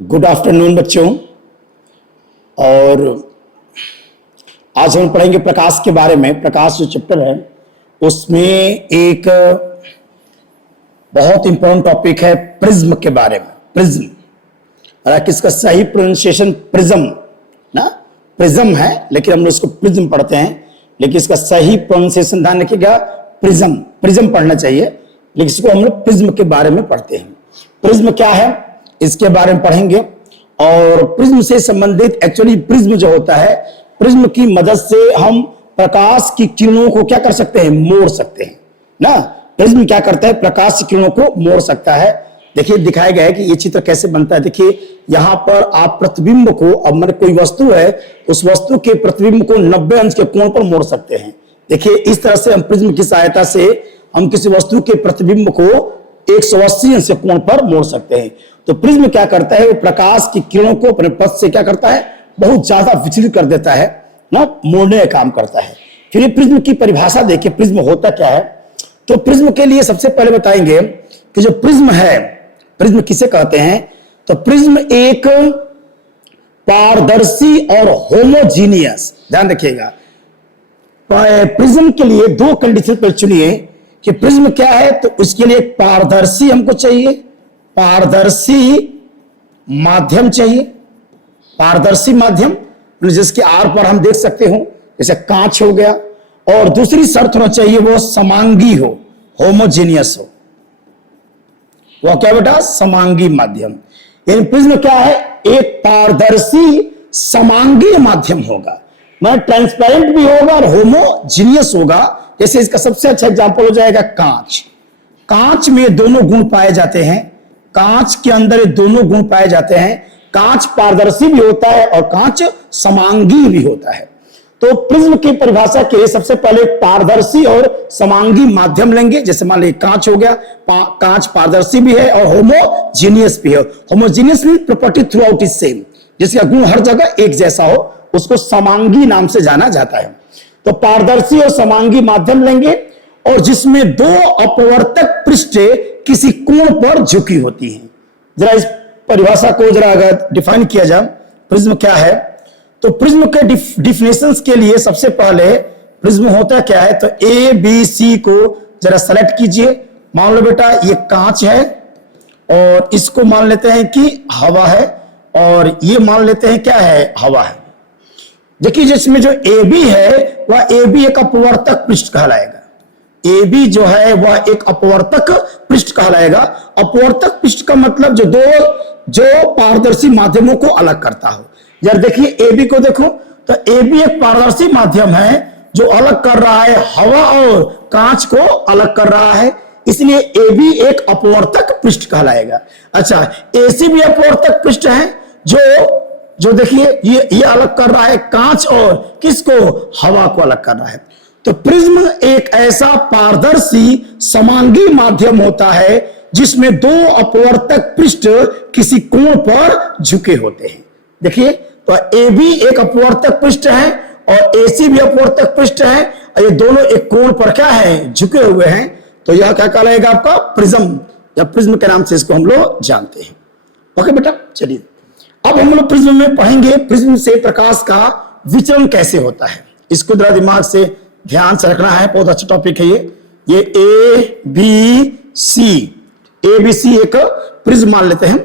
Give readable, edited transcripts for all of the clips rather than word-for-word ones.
Good afternoon बच्चों। और आज हम पढ़ेंगे प्रकाश के बारे में। प्रकाश जो चैप्टर है उसमें एक बहुत इंपॉर्टेंट टॉपिक है प्रिज्म के बारे में। प्रिज्म, हालांकि इसका सही प्रोनाउंसिएशन प्रिज्म ना, प्रिज्म है, लेकिन हम लोग इसको प्रिज्म पढ़ते हैं। लेकिन इसका सही प्रोनाउंसिएशन ध्यान रखिएगा, प्रिज्म। प्रिज्म पढ़ना चाहिए, लेकिन इसको हम लोग प्रिज्म के बारे में पढ़ते हैं। प्रिज्म क्या है इसके बारे में पढ़ेंगे। और प्रिज्म से संबंधित एक्चुअली प्रिज्म जो होता है, प्रिज्म की मदद से हम प्रकाश की किरणों को क्या कर सकते हैं, मोड़ सकते हैं ना। प्रिज्म क्या करता है, प्रकाश की किरणों को मोड़ सकता है। देखिए दिखाया गया है कि ये चित्र कैसे बनता है। देखिए यहां पर आप प्रतिबिंब को, अब मतलब कोई वस्तु है, उस वस्तु के प्रतिबिंब को 90 अंश के कोण पर मोड़ सकते हैं। देखिए इस तरह से हम प्रिज्म की सहायता से हम किसी वस्तु के प्रतिबिंब को 180 अंश के कोण पर मोड़ सकते हैं। तो प्रिज्म क्या करता है, वो प्रकाश की किरणों को अपने पथ से क्या करता है, बहुत ज्यादा विचलित कर देता है ना, मोड़ने का काम करता है। फिर ये प्रिज्म की परिभाषा देखिए, प्रिज्म होता क्या है। तो प्रिज्म के लिए सबसे पहले बताएंगे कि जो प्रिज्म है, प्रिज्म किसे कहते हैं। तो प्रिज्म एक पारदर्शी और होमोजीनियस, ध्यान रखिएगा, प्रिज्म के लिए दो कंडीशन पर चुनिए कि प्रिज्म क्या है। तो उसके लिए पारदर्शी हमको चाहिए, पारदर्शी माध्यम चाहिए, पारदर्शी माध्यम जिसके आर पर हम देख सकते हो, जैसे कांच हो गया। और दूसरी शर्त होना चाहिए वो समांगी हो, होमोजीनियस हो। वह क्या बेटा, समांगी माध्यम। यानी प्रिज्म क्या है, एक पारदर्शी समांगी माध्यम होगा, मतलब ट्रांसपेरेंट भी होगा और होमोजीनियस होगा। जैसे इसका सबसे अच्छा एग्जांपल हो जाएगा कांच। कांच में दोनों गुण पाए जाते हैं, कांच के अंदर ये दोनों गुण पाए जाते हैं। कांच पारदर्शी भी होता है और कांच समांगी भी होता है। तो प्रिज्म की परिभाषा के लिए सबसे पहले पारदर्शी और समांगी माध्यम लेंगे। जैसे मान लीजिए कांच हो गया, कांच पारदर्शी भी है और होमोजीनियस भी है। Homogeneous mean property through out is same, जिसका गुण हर जगह एक जैसा हो, उसको समांगी नाम से जाना जाता है। तो पारदर्शी और समांगी माध्यम लेंगे, और जिसमें दो अपवर्तक पृष्ठ किसी कोण पर झुकी होती हैं। जरा इस परिभाषा को जरा अगर डिफाइन किया जाए, प्रिज्म क्या है। तो प्रिज्म के डिफिनेशंस के लिए सबसे पहले प्रिज्म होता क्या है, तो ए बी सी को जरा सेलेक्ट कीजिए। मान लो बेटा ये कांच है, और इसको मान लेते हैं कि हवा है, और ये मान लेते हैं क्या है, हवा है। देखिए जिसमें जो ए बी है वह ए बी एक अपवर्तक पृष्ठ कहलाएगा। ए बी जो है वह एक अपवर्तक पृष्ठ कहलाएगा। अपवर्तक पृष्ठ का मतलब जो पारदर्शी माध्यमों को अलग करता हो। यार देखिए ए बी को देखो, तो ए बी एक पारदर्शी माध्यम है जो अलग कर रहा है, हवा और कांच को अलग कर रहा है, इसलिए ए बी एक अपवर्तक पृष्ठ कहलाएगा। अच्छा, ए सी भी अपवर्तक पृष्ठ है जो देखिए ये अलग कर रहा है कांच और किसको, हवा को अलग कर रहा है। तो प्रिज्म एक ऐसा पारदर्शी समांगी माध्यम होता है जिसमें दो अपवर्तक पृष्ठ किसी कोण पर झुके होते हैं। देखिए तो ए बी एक अपवर्तक पृष्ठ है और ए सी भी अपवर्तक पृष्ठ है, और ये दोनों एक कोण पर क्या है, झुके हुए हैं। तो यह क्या कहलाएगा, आपका प्रिज्म, या प्रिज्म के नाम से इसको हम लोग जानते हैं। ओके बेटा, चलिए अब हम लोग प्रिज्म में पढ़ेंगे प्रिज्म से प्रकाश का विचरण कैसे होता है। इसको जरा दिमाग से ध्यान से रखना है, बहुत अच्छा टॉपिक है ये ए बी सी एक प्रिज्म मान लेते हैं।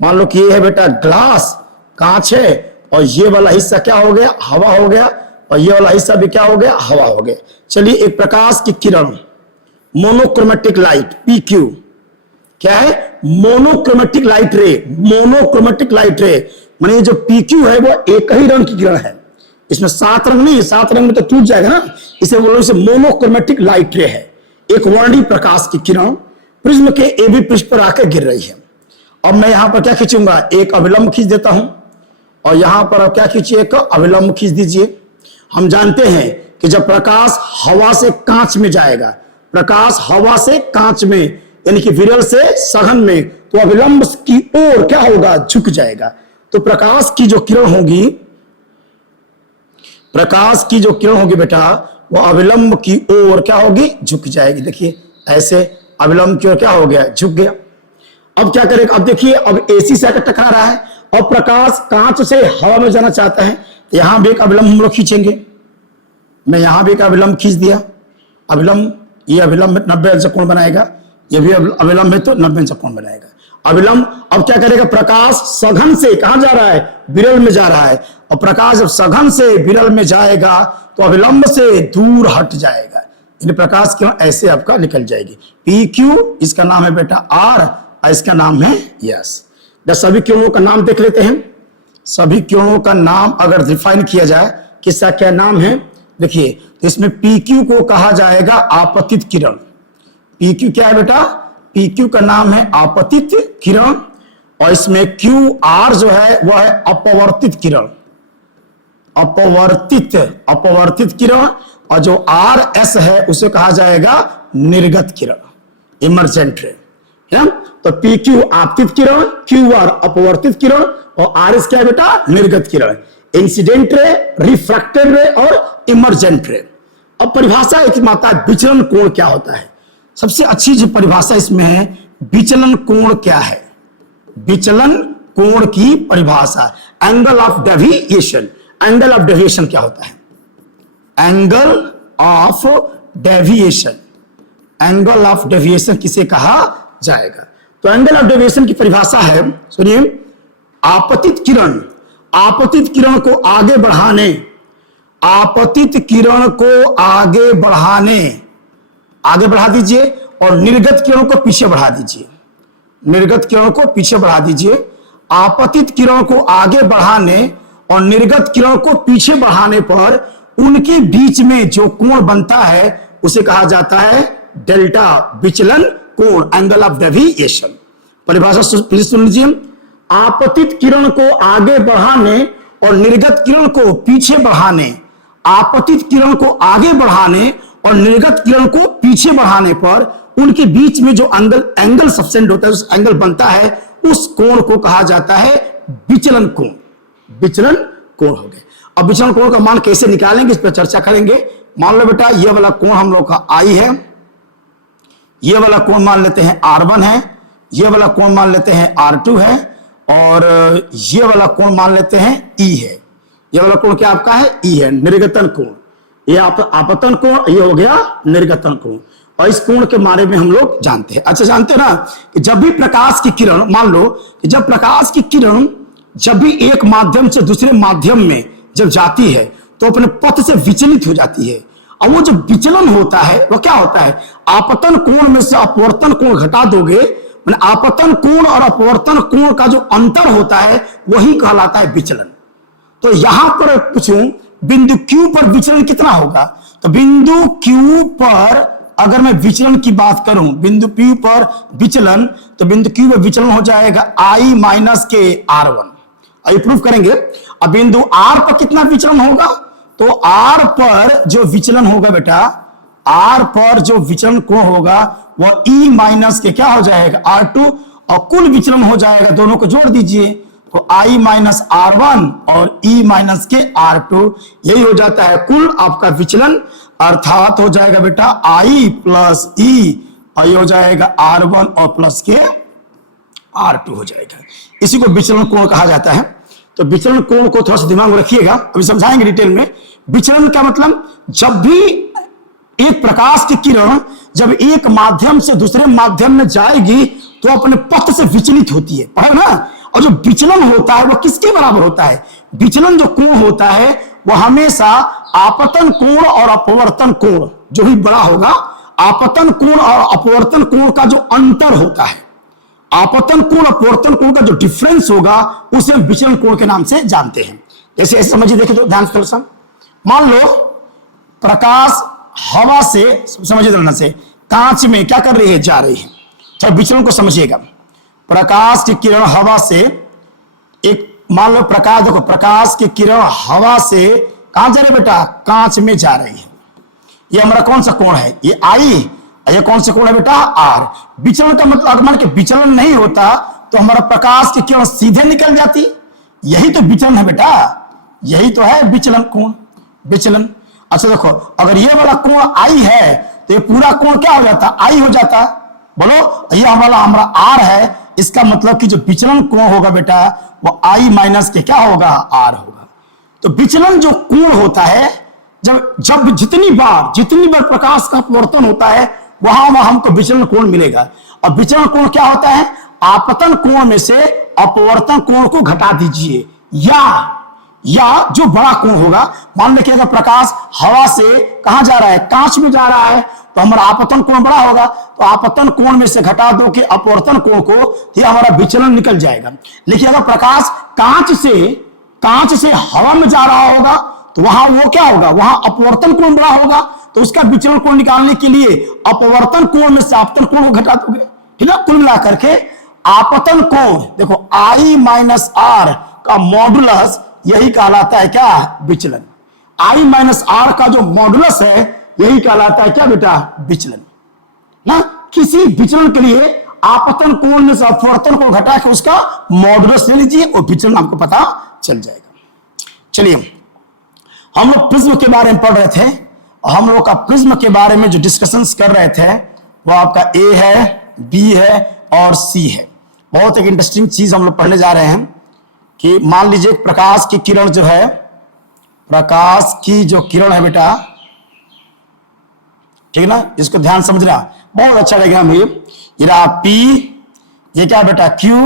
मान लो कि ये है बेटा ग्लास, कांच है, और ये वाला हिस्सा क्या हो गया, हवा हो गया, और ये वाला हिस्सा भी क्या हो गया, हवा हो गया। चलिए एक प्रकाश की किरण, मोनोक्रोमेटिक लाइट PQ क्या है, मोनोक्रोमेटिक लाइट रे। मोनोक्रोमेटिक लाइट रे माने जो PQ है वो एक ही रंग की किरण है, इसमें 7 रंग नहीं, 7 रंग में तो टूट जाएगा ना, इसे बोलो इसे मोनोक्रोमेटिक लाइट रे है। एक वर्णी प्रकाश की किरण प्रिज्म के AB पृष्ठ पर आकर गिर रही है। अब मैं यहां पर क्या खींचूंगा, एक अभिलंब खींच देता हूं, और यहां पर अब क्या खींचिए, एक अभिलंब खींच दीजिए। हम जानते हैं कि जब प्रकाश हवा से कांच में जाएगा, प्रकाश हवा से कांच में यानी कि विरल से सघन में, तो अभिलंब की ओर क्या होगा, झुक जाएगा। तो प्रकाश की जो किरण होगी, प्रकाश की जो किरण होगी बेटा, वो अविलंब की ओर क्या होगी, झुक जाएगी। देखिए ऐसे अविलंब की ओर क्या हो गया, झुक गया। अब क्या करेगा, अब देखिए अब एसी से आकर टकरा रहा है और प्रकाश कांच से हवा में जाना चाहता है, तो यहां भी एक अविलंब हम लोग खींचेंगे। मैं यहां भी एक अविलंब खींच दिया, अविलंब, ये अविलंब 90 अंश कोण बनाएगा, ये भी अविलंब है तो 90 अंश कोण बनाएगा अविलंब। अब क्या करेगा, प्रकाश सघन से कहां जा रहा है, विरल में जा रहा है, और प्रकाश जब सघन से विरल में जाएगा तो अविलंब से दूर हट जाएगा, यानी प्रकाश क्यों ऐसे आपका निकल जाएगी। पी क्यू, इसका नाम है बेटा आर, और इसका नाम है यस। सभी किरणों का नाम देख लेते हैं। सभी किरणों का नाम अगर डिफाइन किया जाए, किसका क्या नाम है, देखिए तो इसमें पी क्यू को कहा जाएगा आपतित किरण। पी क्यू क्या है बेटा, पी क्यू का नाम है आपतित किरण, और इसमें क्यू आर जो है वह है अपवर्तित किरण, अपवर्तित किरण, और जो आर एस है उसे कहा जाएगा निर्गत किरण, इमर्जेंट रे, है ना। तो पी क्यू आपतित किरण, क्यू आर अपवर्तित किरण, और आर एस क्या है बेटा, निर्गत किरण, इंसिडेंट रे, रिफ्रैक्टेड रे और इमर्जेंट रे। अब परिभाषा एक माता है, विचलन कोण क्या होता है। सबसे अच्छी जो परिभाषा इसमें है, विचलन कोण क्या है, विचलन कोण की परिभाषा, angle of deviation. Angle of deviation क्या होता है, angle of deviation, angle of deviation किसे कहा जाएगा। तो एंगल ऑफ डेविएशन की परिभाषा है, सुनिए, आपतित किरण, आपतित किरण को आगे बढ़ाने, आपतित किरण को आगे बढ़ाने, आगे बढ़ा दीजिए, और निर्गत किरणों को पीछे बढ़ा दीजिए, निर्गत किरणों को पीछे बढ़ा दीजिए। आपतित किरण को आगे बढ़ाने और निर्गत किरण को पीछे बढ़ाने पर उनके बीच में जो कोण बनता है उसे कहा जाता है डेल्टा, विचलन कोण, एंगल ऑफ डेविएशन। परिभाषा प्लीज सुन लीजिए, आपतित किरण को आगे बढ़ाने और निर्गत किरण को पीछे बढ़ाने, आपतित किरण को आगे बढ़ाने और निर्गत किरण को पीछे बढ़ाने पर उनके बीच में जो एंगल सब्सेंट होता है, उस एंगल बनता है, उस कोण को कहा जाता है विचलन कोण, विचलन कोण हो गए। अब विचलन कोण का मान कैसे निकालेंगे इस पर चर्चा करेंगे। मान लो बेटा ये वाला कोण हम लोग का आई है, ये वाला कोण मान लेते हैं R1 है, ये वाला कोण मान लेते हैं R2 है, और ये वाला कोण मान लेते हैं E है। ये वाला कोण क्या आपका है, E है, निर्गतन कोण। ये आपतन कोण, ये हो गया निर्गतन कोण, और इस कोण के बारे में हम लोग जानते हैं। अच्छा, जानते हैं ना कि जब भी प्रकाश की किरण, मान लो कि जब प्रकाश की किरण जब भी एक माध्यम से दूसरे माध्यम में जब जाती है तो अपने पथ से विचलित हो जाती है, और वो जो विचलन होता है वो क्या होता है, आपतन कोण में से अपवर्तन कोण घटा दोगे, आपतन कोण और अपवर्तन कोण का जो अंतर होता है वही कहलाता है विचलन। तो यहां पर पूछूं बिंदु Q पर विचलन कितना होगा, तो बिंदु Q पर अगर मैं विचलन की बात करूं, बिंदु Q पर विचलन, तो बिंदु Q पर विचलन हो जाएगा I माइनस के R1, ये प्रूफ करेंगे। अब बिंदु R पर कितना विचलन होगा, तो R पर जो विचलन होगा बेटा, R पर जो विचलन कोण होगा वह E माइनस के क्या हो जाएगा, R2, और कुल विचलन हो जाएगा, दोनों को जोड़ दीजिए तो I माइनस R1 और E माइनस के R2, यही हो जाता है कुल आपका विचलन, अर्थात हो जाएगा बेटा I प्लस E, और ये हो जाएगा R1 और प्लस के R2 हो जाएगा। इसी को विचलन कोण कहा जाता है। तो विचलन कोण को थोड़ा सा दिमाग में रखिएगा, अभी समझाएंगे डिटेल में। विचलन का मतलब जब भी एक प्रकाश की किरण जब एक माध्यम से दूसरे माध्यम में जाएगी तो अपने पथ से विचलित होती है, पढ़ा ना। और जो विचलन होता है वह किसके बराबर होता है, विचलन जो कोण होता है वह हमेशा आपतन कोण और अपवर्तन कोण जो भी बड़ा होगा, आपतन कोण और अपवर्तन कोण का जो अंतर होता है, आपतन कोण अपवर्तन कोण का जो डिफरेंस होगा उसे हम विचलन कोण के नाम से जानते हैं। जैसे ऐसे समझिए, देखिए तो ध्यान से, मान लो प्रकाश हवा से, समझिए ध्यान से, कांच में क्या कर रही है, जा रही है। तो विचलन को समझिएगा, प्रकाश की किरण हवा से, एक मान लो प्रकाश, देखो प्रकाश की किरण हवा से कहां जा रही है बेटा, कांच में जा रही है। ये हमारा कौन सा कोण है, ये I, ये कौन सा कोण है बेटा, R। विचलन का मतलब अगर मान के विचलन नहीं होता तो हमारा प्रकाश की किरण सीधे निकल जाती, यही तो विचलन है बेटा, यही तो है विचलन कोण, विचलन। अच्छा देखो, अगर ये वाला कोण I है तो ये पूरा कोण क्या हो जाता, I हो जाता, बोलो, ये हमारा आर है, इसका मतलब कि जो विचलन कोण होगा बेटा वो आई माइनस के क्या होगा, आर होगा। तो विचलन जो कोण होता है, जब जितनी बार प्रकाश का अपवर्तन होता है वहां हमको विचलन कोण मिलेगा। और विचलन कोण क्या होता है, आपतन कोण में से अपवर्तन कोण को घटा दीजिए, या जो बड़ा कोण होगा, मान लीजिए अगर प्रकाश हवा से कहां जा रहा है, कांच में जा रहा है, तो हमारा आपतन कोण बड़ा होगा, तो आपतन कोण में से घटा दो कि अपवर्तन कोण को, ये हमारा विचलन निकल जाएगा। लेकिन अगर प्रकाश कांच से हवा में जा रहा होगा तो वहां वो क्या होगा, वहां अपवर्तन कोण बड़ा होगा, तो उसका विचलन कोण निकालने के लिए अपवर्तन कोण में से आपतन कोण को घटा दोगे, ठीक है। कुल मिलाकर के आपतन कोण देखो आई माइनस आर का मॉडुलस यही कहलाता है क्या, विचलन। आई माइनस आर का जो मॉडुलस है यही कहलाता है क्या बेटा, विचलन ना। किसी विचलन के लिए आपतन कोण में से अपवर्तन कोण घटा के उसका मॉडुलस ले लीजिए और विचलन आपको पता चल जाएगा। चलिए, हम लोग प्रिज्म के बारे में पढ़ रहे थे, हम लोग का प्रिज्म के बारे में जो डिस्कशंस कर रहे थे वो आपका ए है, बी है और सी है। बहुत एक इंटरेस्टिंग चीज हम लोग पढ़ने जा रहे हैं कि मान लीजिए प्रकाश की किरण जो है, प्रकाश की जो किरण है बेटा, ठीक ना, इसको ध्यान समझना, बहुत अच्छा लगेगा मुझे। ये रहा पी, ये क्या बेटा क्यू,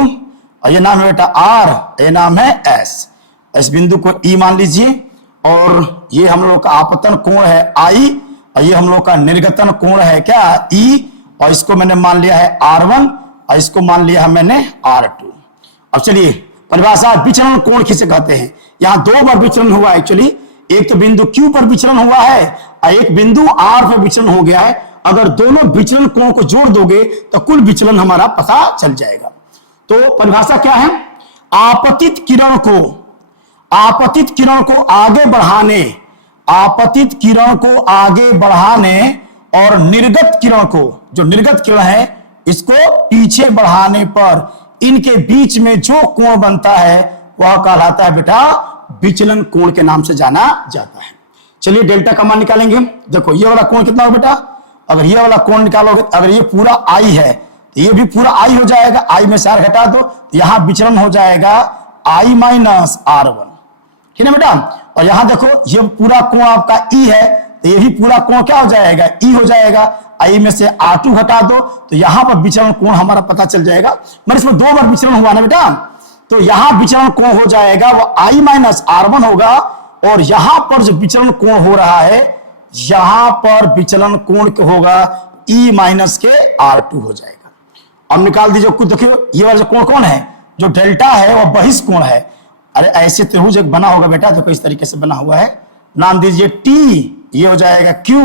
और ये नाम है बेटा आर, ये नाम है एस। इस बिंदु को ई मान लीजिए, और ये हम लोग का आपतन कोण है आई, और ये हम लोग का निर्गतन कोण है क्या, ई, और इसको मैंने मान लिया है R1 और इसको मान लिया है मैंने R2। अब चलिए परिभाषा, विचलन कोण किसे कहते हैं। यहां दो बार विचलन हुआ है एक्चुअली, एक तो बिंदु Q पर विचलन हुआ है और एक बिंदु R पर विचलन हो गया है। अगर दोनों विचलन कोण को जोड़ दोगे तो कुल विचलन हमारा पता चल जाएगा। तो परिभाषा क्या है, आपतित किरण को आगे बढ़ाने, आपतित किरण को आगे बढ़ाने और निर्गत किरण को, जो निर्गत किरण है इसको पीछे बढ़ाने पर इनके बीच में जो कोण बनता है वह कहलाता है बेटा विचलन कोण के नाम से जाना जाता है। चलिए डेल्टा का मान निकालेंगे। देखो ये वाला कोण कितना हो बेटा, अगर ये वाला कोण निकालोगे, अगर ये पूरा आई है तो ये भी पूरा आई हो जाएगा, आई में से आर घटा दो तो यहां विचलन हो जाएगा आई माइनस R1, ठीक है बेटा। और यहां देखो ये पूरा कोण आपका ई है, तो ये भी पूरा कोण क्या हो जाएगा, ई हो जाएगा। आई में से R2 घटा दो तो यहां पर विचलन कोण हमारा पता चल जाएगा। मतलब इसमें दो बार विचलन हुआ ना बेटा, तो यहां विचलन कोण हो जाएगा वो आई माइनस R1 होगा, और यहां पर जो विचलन कोण हो रहा है, यहां पर विचलन कोण होगा ई माइनस के R2 हो जाएगा। अब निकाल दीजिए कुछ, देखियो ये वाला जो कोण कौन है, जो डेल्टा है वह बहिष्ठ कोण है। अरे ऐसे त्रिभुज एक बना होगा बेटा, देखो इस तरीके से बना हुआ है, नाम दीजिए टी, ये हो जाएगा क्यू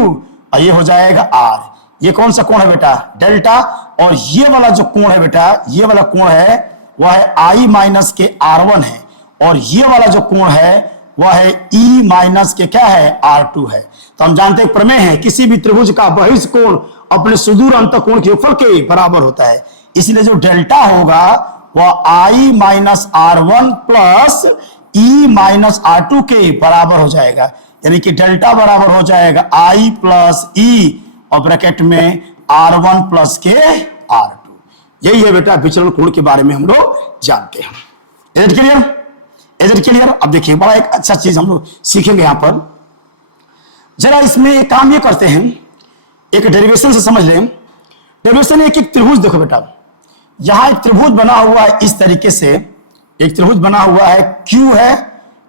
और ये हो जाएगा आर। ये कौन सा कोण है बेटा, डेल्टा। और ये वाला जो कोण है बेटा, ये वाला कोण है वह है आई माइनस के R1 है, और ये वाला जो कोण है वह है ई माइनस के क्या है, R2 है। तो हम जानते हैं प्रमेय है, किसी भी त्रिभुज का बहिष्ठ कोण अपने सुदूर अंतःकोण के योगफल के बराबर होता है। इसलिए जो डेल्टा होगा वह आई minus R1 plus E minus R2 के बराबर हो जाएगा, यानी कि डेल्टा बराबर हो जाएगा आई प्लस ई और ब्रैकेट में R1 प्लस के R2। यही है बेटा विचलन कोण के बारे में हम लोग जानते हैं। Is it clear, is it clear. अब देखिए बड़ा एक अच्छा चीज हम लोग सीखेंगे यहां पर, जरा इसमें एक काम ये करते हैं, एक डेरिवेशन से समझ लें। डेरिवेशन एक त्रिभुज देखो बेटा, यहां एक त्रिभुज बना हुआ है इस तरीके से, एक त्रिभुज बना हुआ है Q है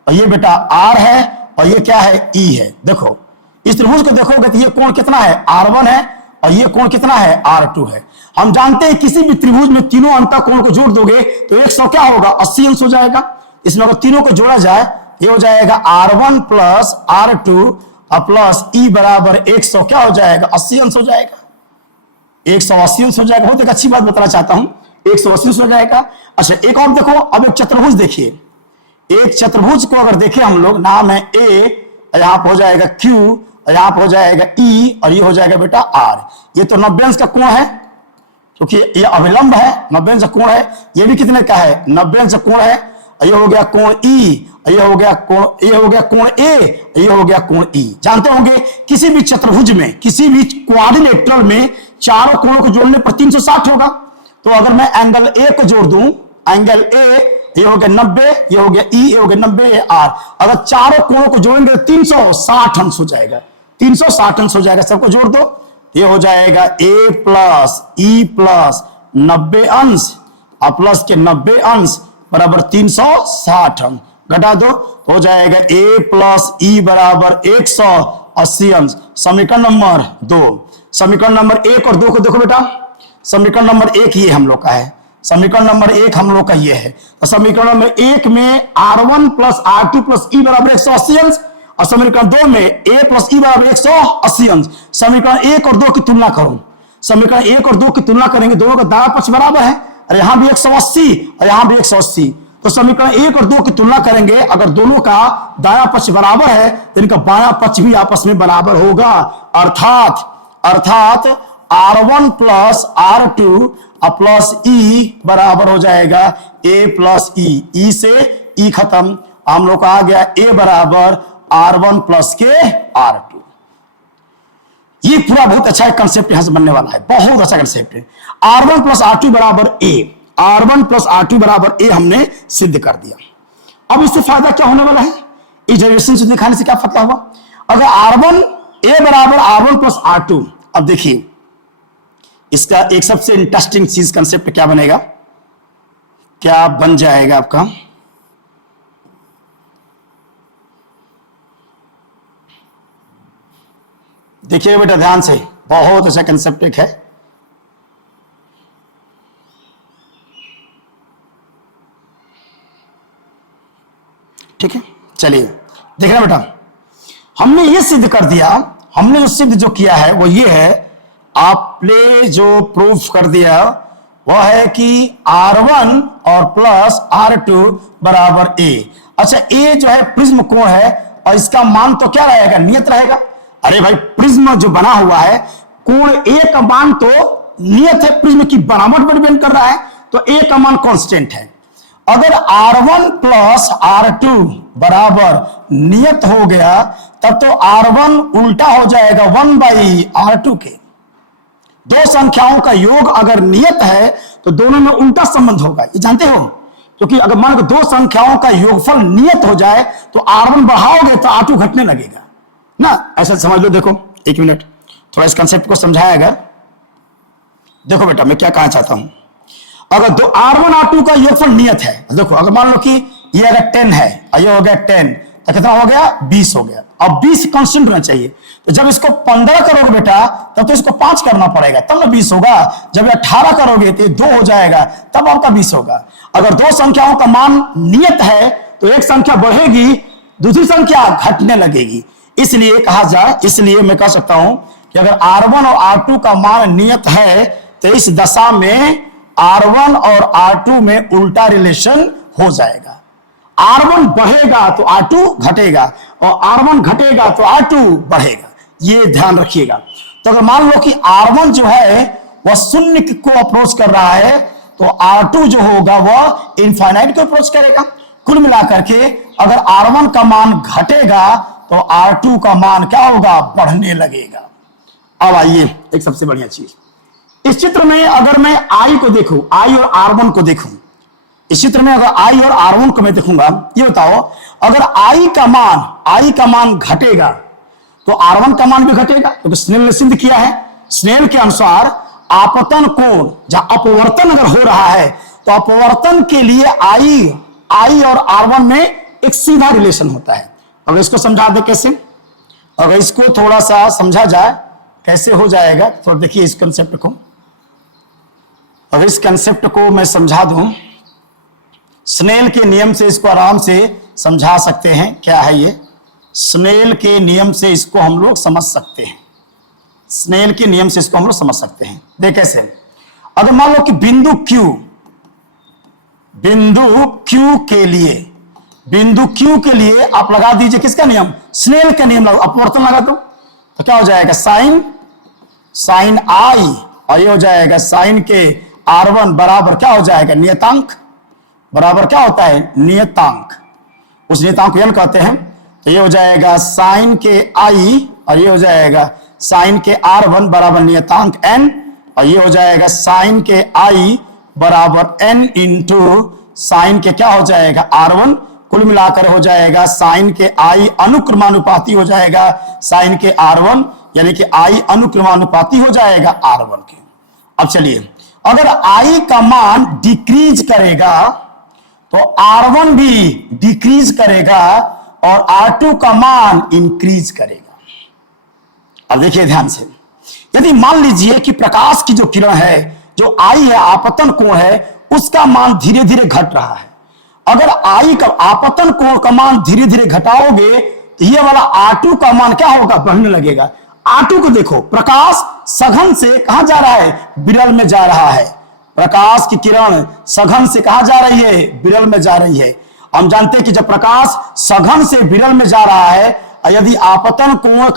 और ये बेटा R है और ये क्या है E है। देखो इस त्रिभुज को देखोगे तो ये कोण कितना है, R1 है, और ये कोण कितना है, R2 है। हम जानते हैं किसी भी त्रिभुज में तीनों अंतःकोण को जोड़ दोगे तो 100 क्या होगा, 80 अंश हो जाएगा। इसमें अगर तीनों को जोड़ा जाए ये हो जाएगा R1 प्लस R2 और प्लस E बराबर 100 क्या हो जाएगा, 80 अंश हो जाएगा, 180 अंश हो जाएगा। बहुत एक अच्छी बात बताना चाहता हूं, 180 अंश हो जाएगा। अच्छा एक और देखो, अब एक चतुर्भुज देखिए, एक चतुर्भुज को अगर देखें हम लोग, नाम है A, यहां पर हो जाएगा Q, यहां पर हो जाएगा E और ये हो जाएगा बेटा R। ये तो 90 अंश का कोण है, क्योंकि ये अविलंब है, 90 अंश का कोण है। ये भी कितने का है, 90 अंश का कोण है। ये हो गया कोण E, ये हो गया कोण, ये हो गया कोण A, ये हो गया कोण E। जानते होंगे किसी भी चतुर्भुज में, किसी भी क्वाड्रिलेटरल में चारों कोणों को जोड़ने पर 360 होगा। तो अगर मैं एंगल ए को जोड़ दूं, एंगल ए, ये हो गया 90, ये हो गया ई, ये हो गया 90, ये आर, अगर चारों कोणों को जोड़ेंगे तो 360 अंश हो जाएगा, 360 अंश हो जाएगा। सबको जोड़ दो, ये हो जाएगा ए प्लस ई प्लस 90 अंश और प्लस के 90 अंश बराबर 360 अंश, घटा दो, हो जाएगा ए प्लस ई बराबर 180 अंश। समीकरण नंबर 2। समीकरण नंबर 1 और 2 को देखो बेटा, समीकरण नंबर 1 ये हम लोग का है, समीकरण नंबर 1 हम लोग का ये है। तो समीकरण नंबर 1 में R1 प्लस R2 प्लस ई बराबर 180 अंश और समीकरण 2 में ए प्लस ई बराबर 180 अंश। समीकरण 1 और 2 की तुलना करो, समीकरण 1 और 2 की तुलना करेंगे, दोनों का दायां पक्ष बराबर है, और यहां भी 180 और यहां भी 180। तो समीकरण 1 और 2 की तुलना करेंगे, अगर दोनों का दायां पक्ष बराबर है तो इनका बायां पक्ष भी आपस में बराबर होगा। अर्थात R1 प्लस R2 प्लस ई बराबर हो जाएगा ए प्लस ई से ई खत्म, हम लोग का आ गया ए बराबर R1 प्लस के R2। ये पूरा बहुत अच्छा कंसेप्ट यहां से बनने वाला है, बहुत अच्छा कंसेप्ट है। R1 प्लस R2 बराबर ए, R1 प्लस R2 बराबर ए हमने सिद्ध कर दिया। अब इससे फायदा क्या होने वाला है, इस डेरिवेशन से दिखाने से क्या फायदा हुआ। अगर R1 ए बराबर R1 प्लस R2, अब देखिए इसका एक सबसे इंटरेस्टिंग चीज कंसेप्ट क्या बनेगा, क्या बन जाएगा आपका, देखिए बेटा ध्यान से, बहुत अच्छा कंसेप्ट एक है। ठीक है, चलिए देख रहे बेटा, हमने ये सिद्ध कर दिया, हमने जो सिद्ध जो किया है वो ये है, आपने जो प्रूफ कर दिया वह है कि R1 और प्लस R2 बराबर ए। अच्छा, ए जो है प्रिज्म कोण है और इसका मान तो क्या रहेगा, नियत रहेगा। अरे भाई, प्रिज्म जो बना हुआ है, कोण ए का मान तो नियत है, प्रिज्म की बनावट पर डिपेंड कर रहा है, तो ए का मान कांस्टेंट है। अगर R1 प्लस R2 बराबर नियत हो गया तब तो R1 उल्टा हो जाएगा 1/R2 के। दो संख्याओं का योग अगर नियत है तो दोनों में उल्टा संबंध होगा, ये जानते हो, क्योंकि अगर मान लो दो संख्याओं का योगफल नियत हो जाए तो R1 बढ़ाओगे तो R2 घटने लगेगा ना, ऐसा समझ लो। देखो एक मिनट, थोड़ा इस कंसेप्ट को समझाया अगर, देखो बेटा मैं क्या कहना चाहता हूं। अगर दो R1 R2 का योगफल नियत है, देखो अगर मान लो कि ये अगर 10 है और ये हो गया 10, तो कितना हो गया, 20 हो गया। अब 20 कांस्टेंट होना चाहिए, तो जब इसको 15 करोगे बेटा तब तो इसको 5 करना पड़ेगा, तब ना 20 होगा। जब 18 करोगे तो 2 हो जाएगा, तब आपका 20 होगा। अगर दो संख्याओं का मान नियत है तो एक संख्या बढ़ेगी, दूसरी संख्या घटने लगेगी। इसलिए कहा जाए, इसलिए मैं कह सकता हूं कि अगर R1 और R2 का मान नियत है तो इस दशा में R1 और R2 में उल्टा रिलेशन हो जाएगा। R1 बढ़ेगा तो R2 घटेगा और R1 घटेगा तो R2 बढ़ेगा, ये ध्यान रखिएगा। तो अगर मान लो कि R1 जो है वह शून्य को अप्रोच कर रहा है तो R2 जो होगा वह इनफाइनाइट को अप्रोच करेगा। कुल मिलाकर के अगर R1 का मान घटेगा तो R2 का मान क्या होगा, बढ़ने लगेगा। अब आइए एक सबसे बढ़िया चीज, इस चित्र में अगर मैं I को देखूं, I और R1 को देखूं, इस चित्र में अगर I और R1 को मैं देखूंगा, ये बताओ अगर I का मान घटेगा तो R1 का मान भी घटेगा, क्योंकि स्नेल ने सिद्ध किया है, स्नेल के अनुसार आपतन कोण, जहां अपवर्तन अगर हो रहा है तो अपवर्तन के लिए I और R1 में एक सीधा रिलेशन होता है। अगर इसको समझा दे कैसे, अगर इसको थोड़ा सा समझा जाए कैसे हो जाएगा, तो देखिए इस कंसेप्ट को, अगर इस कंसेप्ट को मैं समझा दूं, स्नेल के नियम से इसको आराम से समझा सकते हैं। क्या है ये, स्नेल के नियम से इसको हम लोग समझ सकते हैं, स्नेल के नियम से इसको हम लोग समझ सकते हैं। देख कैसे, अगर मान लो कि बिंदु Q के लिए आप लगा दीजिए किसका नियम, स्नेल का नियम, अपवर्तन लगा दो तो क्या हो जाएगा, साइन I, और ये हो जाएगा साइन के R1 बराबर क्या हो जाएगा, नियतांक, बराबर क्या होता है, नियतांक, उस नियतांक को n कहते हैं। तो ये हो जाएगा साइन के I और ये हो जाएगा साइन के R1 बराबर नियतांक n और ये हो जाएगा साइन के आई बराबर n इंटू साइन के क्या हो जाएगा R1, कुल मिलाकर हो जाएगा साइन के आई अनुक्रमानुपाती हो जाएगा साइन के R1, यानी कि आई अनुक्रमानुपाती हो जाएगा R1 के। अब चलिए, अगर आई का मान डिक्रीज करेगा तो R1 भी डिक्रीज करेगा और R2 का मान इंक्रीज करेगा। अब देखिए ध्यान से, यदि मान लीजिए कि प्रकाश की जो किरण है, जो आई है, आपतन कोण है, उसका मान धीरे धीरे घट रहा है। अगर आई का आपतन कोण का मान धीरे धीरे घटाओगे तो ये वाला R2 का मान क्या होगा, बढ़ने लगेगा। R2 को देखो, प्रकाश सघन से कहां जा रहा है, विरल में जा रहा है। प्रकाश की किरण सघन से कहां जा रही है, विरल में जा रही है। हम जानते हैं कि जब प्रकाश सघन से विरल में जा रहा है, यदि आपतन कोण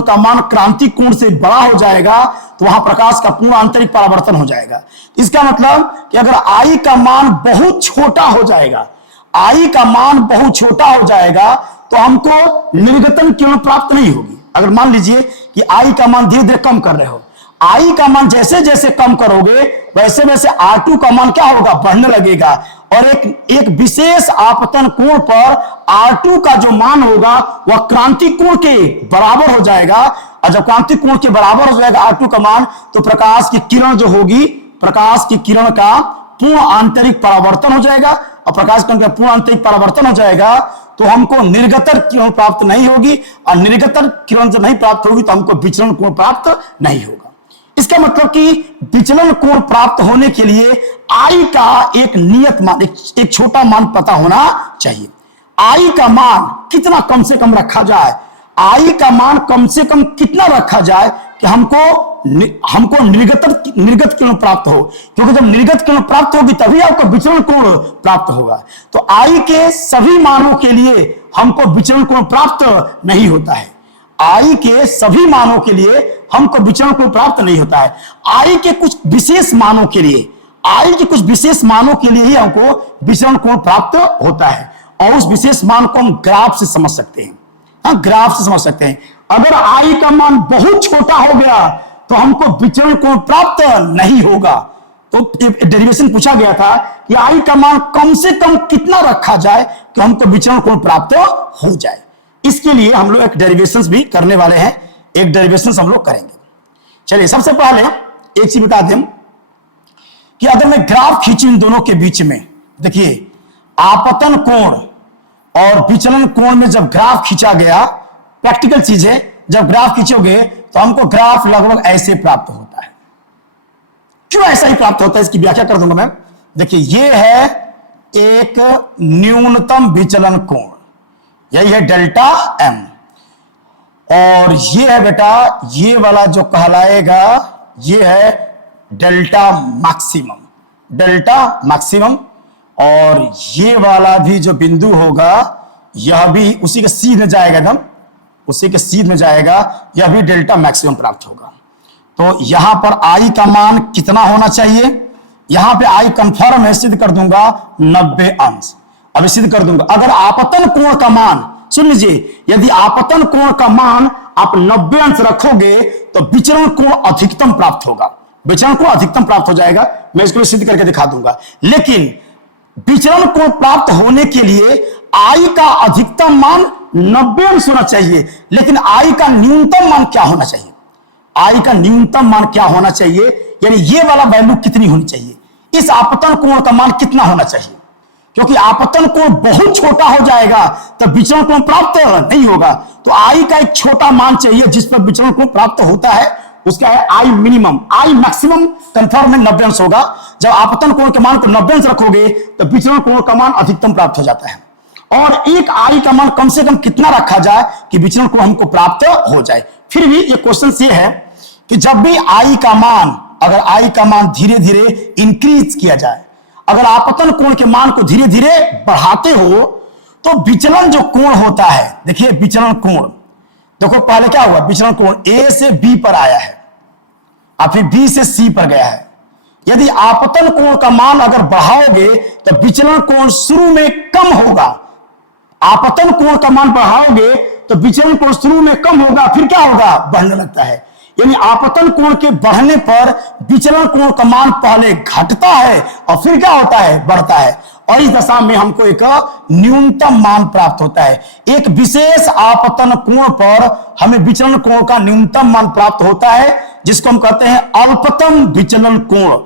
का मान क्रांतिक कोण से बड़ा हो जाएगा तो वहां प्रकाश का पूर्ण आंतरिक परावर्तन हो जाएगा। इसका मतलब कि अगर आई का मान बहुत छोटा हो जाएगा, आई का मान बहुत छोटा हो जाएगा तो हमको निर्गतन किरण प्राप्त नहीं होगी। अगर मान लीजिए कि आई का मान धीरे धीरे कम कर रहे हो, आई का मान जैसे जैसे कम करोगे वैसे वैसे R2 का मान क्या होगा, बढ़ने लगेगा। और एक विशेष आपतन कोण पर R2 का जो मान होगा वह क्रांतिक कोण के बराबर हो जाएगा। और जब क्रांतिक कोण के बराबर हो जाएगा R2 का मान, तो प्रकाश की किरण जो होगी, प्रकाश की किरण का पूर्ण आंतरिक परावर्तन हो जाएगा। और प्रकाश किरण का पूर्ण आंतरिक परावर्तन हो जाएगा तो हमको निर्गतर किरण प्राप्त नहीं होगी, और निर्गतर किरण जब नहीं प्राप्त होगी तो हमको विचलन कोण प्राप्त नहीं होगा। इसका मतलब कि विचलन कोण प्राप्त होने के लिए आई का एक नियत मान, एक छोटा मान पता होना चाहिए। आई का मान कितना कम से कम रखा जाए, आई का मान कम से कम कितना रखा जाए कि हमको निर्गत किरण प्राप्त हो, क्योंकि जब निर्गत किरण प्राप्त होगी तभी आपको विचलन कोण प्राप्त होगा। तो आई के सभी मानों के लिए हमको विचलन कोण प्राप्त नहीं होता है। आई के सभी मानों के लिए हमको विचलन कोण प्राप्त नहीं होता है। आई के कुछ विशेष मानों के लिए, आई के कुछ विशेष मानों के लिए ही हमको विचलन कोण प्राप्त होता है, और उस विशेष मान को हम ग्राफ से समझ सकते हैं। हाँ, ग्राफ से समझ सकते हैं। अगर आई का मान बहुत छोटा हो गया तो हमको विचलन कोण प्राप्त नहीं होगा। तो डेरिवेशन पूछा गया था कि आई का मान कम से कम कितना रखा जाए कि हमको विचलन कोण प्राप्त हो जाए। इसके लिए हम लोग एक डेरिवेशंस भी करने वाले हैं, एक डेरिवेशंस हम लोग करेंगे। चलिए, सबसे पहले एक चीज बता दें कि अगर मैं ग्राफ खींचूं इन दोनों के बीच में, देखिए आपतन कोण और विचलन कोण में जब ग्राफ खींचा गया, प्रैक्टिकल चीज है, जब ग्राफ खींचोगे तो हमको ग्राफ लगभग ऐसे प्राप्त होता है। क्यों ऐसा ही प्राप्त होता है इसकी व्याख्या कर दूंगा मैं। देखिए, ये है एक न्यूनतम विचलन कोण, यही है डेल्टा एम, और ये है बेटा, ये वाला जो कहलाएगा ये है डेल्टा मैक्सिमम, और ये वाला भी जो बिंदु होगा यह भी उसी के सीध में जाएगा, एकदम उसी के सीध में जाएगा, यह भी डेल्टा मैक्सिमम प्राप्त होगा। तो यहां पर आई का मान कितना होना चाहिए, यहां पे आई कंफर्म है, सिद्ध कर दूंगा 90 अंश। अब सिद्ध कर दूंगा, अगर आपतन कोण का मान, सुन लीजिए, यदि आपतन कोण का मान आप 90 अंश रखोगे तो विचलन कोण अधिकतम प्राप्त होगा, विचलन कोण अधिकतम प्राप्त हो जाएगा। मैं इसको सिद्ध करके दिखा दूंगा। लेकिन विचलन कोण प्राप्त होने के लिए आई का अधिकतम मान 90 अंश होना चाहिए, लेकिन आई का न्यूनतम मान क्या होना चाहिए, आई का न्यूनतम मान क्या होना चाहिए, यानी ये वाला वैल्यू कितनी होनी चाहिए, इस आपतन कोण का मान कितना होना चाहिए। क्योंकि आपतन कोण बहुत छोटा हो जाएगा तब विचलन कोण प्राप्त नहीं होगा। तो आई का एक छोटा मान चाहिए जिस पर विचलन कोण प्राप्त होता है, उसका है I minimum. I maximum confirm में 90 अंश होगा। जब आपतन कोण के मान को 90 अंश रखोगे तो विचलन कोण का मान अधिकतम प्राप्त हो जाता है। और एक आई का मान कम से कम कितना रखा जाए कि विचलन कोण हमको प्राप्त हो जाए। फिर भी ये क्वेश्चन ये है कि जब भी आई का मान, अगर आई का मान धीरे धीरे इंक्रीज किया जाए, अगर आपतन कोण के मान को धीरे धीरे बढ़ाते हो तो विचलन जो कोण होता है, देखिए विचलन कोण, देखो पहले क्या हुआ, विचलन कोण ए से बी पर आया है और फिर बी से सी पर गया है। यदि आपतन कोण का मान अगर बढ़ाओगे तो विचलन कोण शुरू में कम होगा, आपतन कोण का मान बढ़ाओगे तो विचलन कोण शुरू में कम होगा, फिर क्या होगा, बढ़ने लगता है। यानी आपतन कोण के बढ़ने पर विचलन कोण का मान पहले घटता है और फिर क्या होता है, बढ़ता है। और इस दशा में हमको एक न्यूनतम मान प्राप्त होता है। एक विशेष आपतन कोण पर हमें विचलन कोण का न्यूनतम मान प्राप्त होता है, जिसको हम कहते हैं अल्पतम विचलन कोण,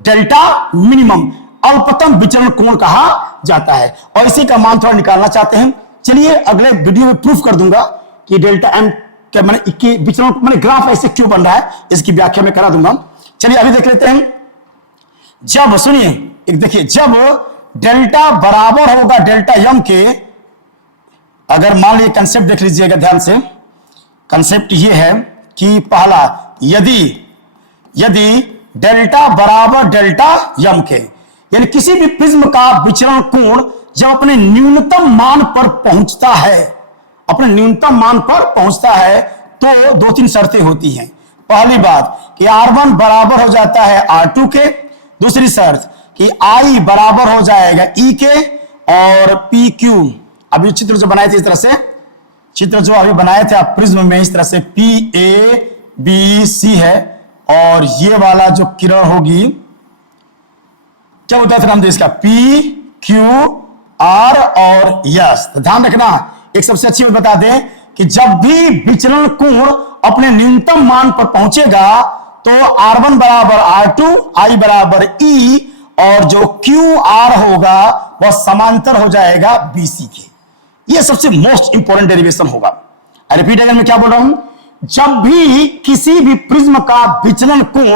डेल्टा मिनिमम अल्पतम विचलन कोण कहा जाता है। और इसी का मान थोड़ा निकालना चाहते हैं। चलिए अगले वीडियो में प्रूफ कर दूंगा कि डेल्टा एम क्या मैंने विचलन मैंने ग्राफ ऐसे क्यों बन रहा है, इसकी व्याख्या मैं करा दूंगा। चलिए अभी देख लेते हैं। जब सुनिए एक देखिए, जब डेल्टा बराबर होगा डेल्टा एम के, अगर मान लीजिए कंसेप्ट देख लीजिएगा ध्यान से, कंसेप्ट ये है कि पहला यदि डेल्टा बराबर डेल्टा एम के, यानी किसी भी प्रिज्म का विचलन कोण जब अपने न्यूनतम मान पर पहुंचता है, अपने न्यूनतम मान पर पहुंचता है, तो दो तीन शर्तें होती हैं। पहली बात कि R1 बराबर हो जाता है R2 के, दूसरी शर्त कि I बराबर हो जाएगा E के, और PQ अभी चित्र जो बनाए थे इस तरह से, चित्र जो अभी बनाए थे आप प्रिज्म में इस तरह से PABC है, और ये वाला जो किरण होगी क्या होता है नाम इसका PQR और S। तो ध्यान रखना, एक सबसे अच्छी बात बता दें कि जब भी विचलन कोण अपने न्यूनतम मान पर पहुंचेगा तो R1 बराबर R2, I बराबर E, और जो QR होगा वह समांतर हो जाएगा BC के। यह सबसे मोस्ट इंपॉर्टेंट डेरिवेशन होगा। आई रिपीट अगर मैं क्या बोल रहा हूं, जब भी किसी भी प्रिज्म का विचलन कोण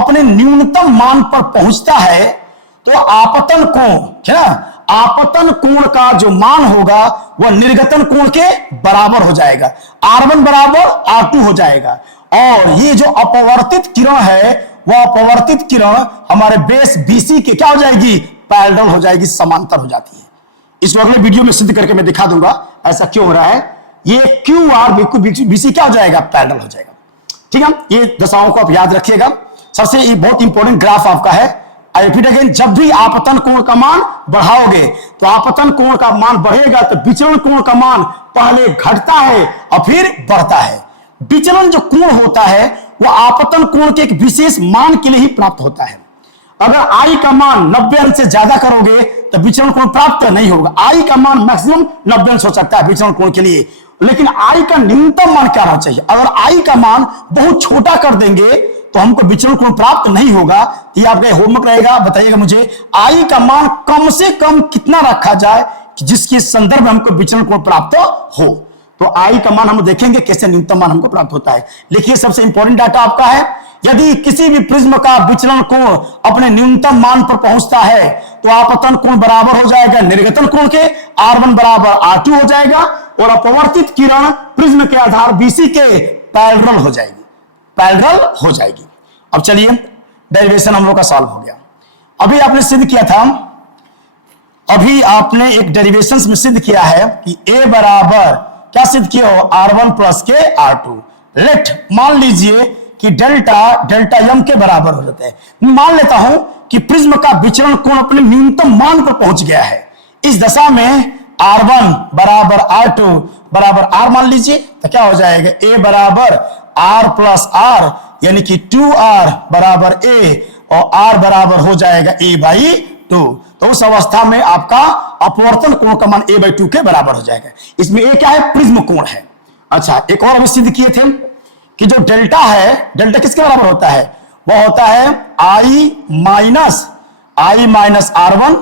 अपने न्यूनतम मान पर पहुंचता है तो आपतन कोण क्या, आपतन कोण का जो मान होगा वह निर्गतन कोण के बराबर हो जाएगा, R1 बराबर R2 हो जाएगा। और ये जो अपवर्तित किरण है वह अपवर्तित किरण हमारे बेस BC के क्या हो जाएगी, पैरेलल हो जाएगी, समांतर हो जाती है। इसको अगले वीडियो में सिद्ध करके मैं दिखा दूंगा ऐसा क्यों हो रहा है। ये QR BC क्या हो जाएगा, पैरेलल हो जाएगा। ठीक है, ये दशाओं को आप याद रखिएगा। सबसे ये बहुत इंपॉर्टेंट ग्राफ आपका है। आई रिपीट अगेन, जब भी आपतन कोण का मान बढ़ाओगे तो आपतन कोण का मान बढ़ेगा तो विचलन कोण का मान पहले घटता है और फिर बढ़ता है। विचलन जो कोण होता है वह आपतन कोण के एक विशेष मान के लिए ही प्राप्त होता है। अगर I का मान 90 अंश से ज्यादा करोगे तो विचलन कोण प्राप्त नहीं होगा। I का मान मैक्सिमम 90 अंश हो सकता है विचलन कोण के लिए, लेकिन I का न्यूनतम मान क्या होना चाहिए। अगर I का मान बहुत छोटा कर देंगे तो हमको विचलन कोण प्राप्त नहीं होगा। ये आपका होमवर्क रहेगा, बताइएगा मुझे I का मान कम से कम कितना रखा जाए कि जिसके संदर्भ में हमको विचलन कोण प्राप्त हो। तो I का मान हम देखेंगे कैसे न्यूनतम मान हमको प्राप्त होता है। लिखिए सबसे इंपॉर्टेंट डाटा आपका है, यदि किसी भी प्रिज्म का विचलन कोण अपने न्यूनतम मान पर पहुंचता है तो आपतन कोण बराबर हो जाएगा निर्गतन कोण के, R1 बराबर R2 हो जाएगा, और अपवर्तित किरण प्रिज्म के आधार BC के पैरेलल हो जाएगी, पैरेलल हो जाएगी। अब चलिए डेरिवेशन हम लोग का सॉल्व हो गया। अभी आपने सिद्ध किया था, अभी आपने एक डेरिवेशन में सिद्ध किया है कि A बराबर क्या सिद्ध किया हो, R1 प्लस के R2। लेट मान लीजिए कि डेल्टा एम के बराबर हो जाता है। मान लेता हूं कि प्रिज्म का विचलन कोण अपने न्यूनतम मान पर पहुंच गया है। इस दशा में R1 बराबर R2 बराबर R मान लीजिए, तो क्या हो जाएगा, A बराबर R प्लस R, यानी कि 2R बराबर A, और R बराबर हो जाएगा A/2। तो उस अवस्था में आपका अपवर्तन कोण का मान A/2 के बराबर हो जाएगा। इसमें A क्या है, प्रिज्म कोण है। अच्छा, एक और अभी सिद्ध किए थे कि जो डेल्टा है, डेल्टा किसके बराबर होता है, वह होता है I माइनस R1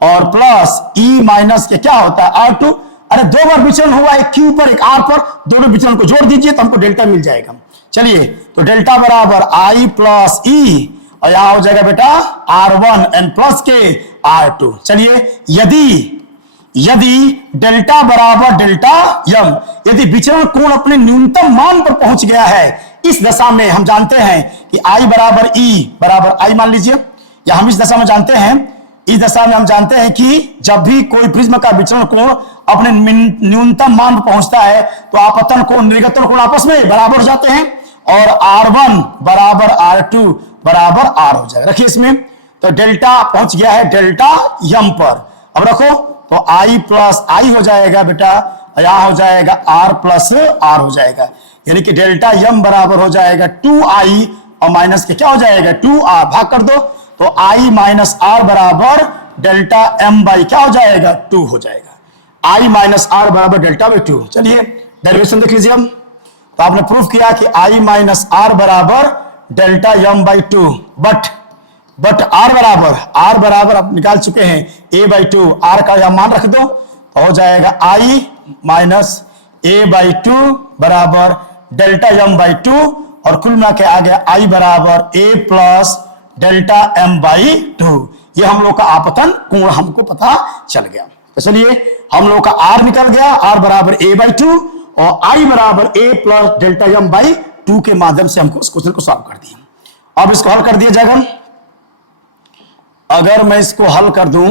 और प्लस E माइनस के क्या होता है R2। अरे दो बार विचलन हुआ, एक Q पर एक R पर, दोनों विचलन को जोड़ दीजिए तो हमको डेल्टा मिल जाएगा। चलिए, तो डेल्टा बराबर I प्लस E, और यहां हो जाएगा बेटा R1 एन प्लस के R2। चलिए, यदि डेल्टा बराबर डेल्टा एम, यदि विचलन कोण अपने न्यूनतम मान पर पहुंच गया है, इस दशा में हम जानते हैं कि I बराबर E बराबर I मान लीजिए, या हम इस दशा में जानते हैं, इस दशा में हम जानते हैं कि जब भी कोई प्रिज्म का विचलन कोण अपने न्यूनतम मान पर पहुंचता है तो आपतन कोण निर्गतन कोण आपस में बराबर हो जाते हैं, और R1 बराबर R2 बराबर R हो जाएगा। रखिए इसमें, तो डेल्टा पहुंच गया है डेल्टा एम पर। अब रखो, तो I प्लस I हो जाएगा बेटा, और यहां हो जाएगा r प्लस r हो जाएगा, यानी कि डेल्टा m बराबर हो जाएगा 2i और माइनस के क्या हो जाएगा 2r, भाग कर दो तो i माइनस r बराबर डेल्टा m बाई क्या हो जाएगा 2 हो जाएगा, i माइनस r बराबर डेल्टा बाई 2। चलिए डेरिवेशन देख लीजिए हम, तो आपने प्रूफ किया कि i माइनस r बराबर delta m by 2, but r बराबर आप निकाल चुके हैं a बाई 2, r का यह मान रख दो तो हो जाएगा i माइनस a बाई 2 बराबर डेल्टा m बाई 2, और कुल मिला के आ गया i बराबर a plus delta m by 2। ये हम लोग का आपतन कोण हमको पता चल गया। तो चलिए हम लोग का r निकल गया, r बराबर a बाई 2 और i बराबर a plus delta m by 2 के माध्यम से हमको इस क्वेश्चन को सॉल्व कर दिया। अब इसको हल कर दिया जाएगा, अगर मैं इसको हल कर दूं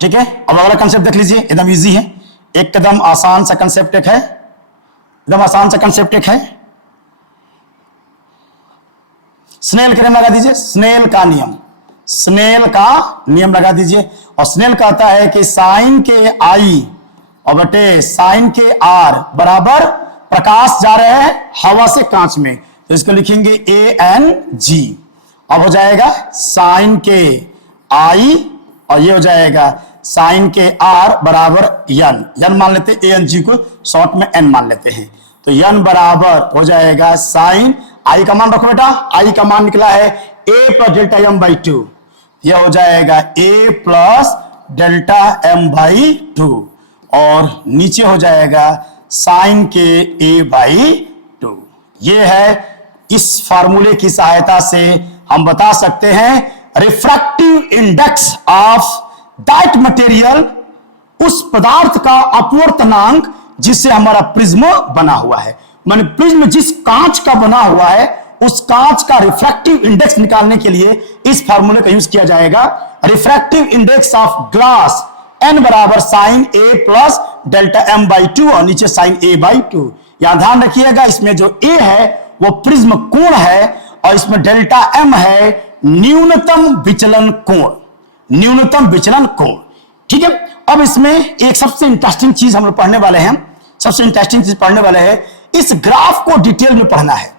ठीक है। अब अगला कंसेप्ट देख लीजिए, एकदम इजी है, एकदम आसान सा कंसेप्ट एक है, एकदम आसान सा कंसेप्ट एक है। स्नेल का नियम लगा दीजिए, स्नेल का नियम लगा दीजिए, और स्नेल कहता है कि साइन के आई और बटे साइन के आर बराबर प्रकाश जा रहे हैं हवा से कांच में, तो इसको लिखेंगे ए एन जी। अब हो जाएगा साइन के आई और ये हो जाएगा साइन के आर बराबर यन मान लेते हैं, ए एन जी को शॉर्ट में एन मान लेते हैं, तो यन बराबर हो जाएगा साइन, आई का मान रखो बेटा, आई का मान निकला है ए प्लस डेल्टा एम बाई 2, यह हो जाएगा ए प्लस डेल्टा एम बाई 2, और नीचे हो जाएगा साइन के ए बाई 2। ये है, इस फार्मूले की सहायता से हम बता सकते हैं refractive index of that material, उस पदार्थ का अपवर्तनांक जिससे हमारा प्रिज्म बना हुआ है। माने प्रिज्म जिस कांच का बना हुआ है उस कांच का रिफ्रैक्टिव इंडेक्स निकालने के लिए इस फार्मूले का यूज किया जाएगा। Refractive index of glass n बराबर sine a plus delta m by 2 और नीचे साइन a बाई 2। यहां ध्यान रखिएगा, इसमें जो a है वो प्रिज्म कोण है और इसमें डेल्टा m है न्यूनतम विचलन कोण, न्यूनतम विचलन कोण। ठीक है, अब इसमें एक सबसे इंटरेस्टिंग चीज हम लोग पढ़ने वाले हैं, सबसे इंटरेस्टिंग चीज पढ़ने वाले हैं, इस ग्राफ को डिटेल में पढ़ना है।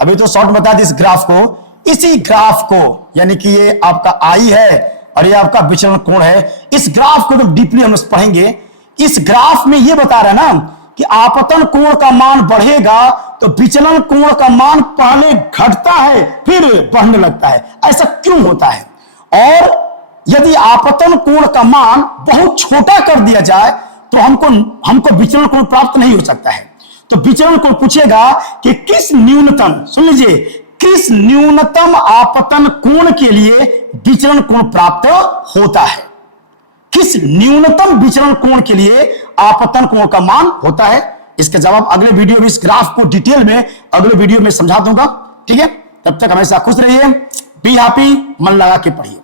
अभी तो शॉर्ट बता दी इस ग्राफ को, इसी ग्राफ को यानी कि ये आपका आई है और ये आपका विचलन कोण है, इस ग्राफ को तो डीपली हम पढ़ेंगे। इस ग्राफ में ये बता रहा है ना कि आपतन कोण का मान बढ़ेगा तो विचलन कोण का मान पहले घटता है फिर बढ़ने लगता है, ऐसा क्यों होता है? और यदि आपतन कोण का मान बहुत छोटा कर दिया जाए तो हमको विचलन कोण प्राप्त नहीं हो सकता है। तो विचलन कोण पूछेगा कि किस न्यूनतम, सुन लीजिए, किस न्यूनतम आपतन कोण के लिए विचलन कोण प्राप्त होता है, किस न्यूनतम विचलन कोण के लिए आपतन कोण का मान होता है। इसके जवाब अगले वीडियो में, इस ग्राफ को डिटेल में अगले वीडियो में समझा दूंगा। ठीक है, तब तक हमेशा खुश रहिए, बी हैप्पी, मन लगा के पढ़िए।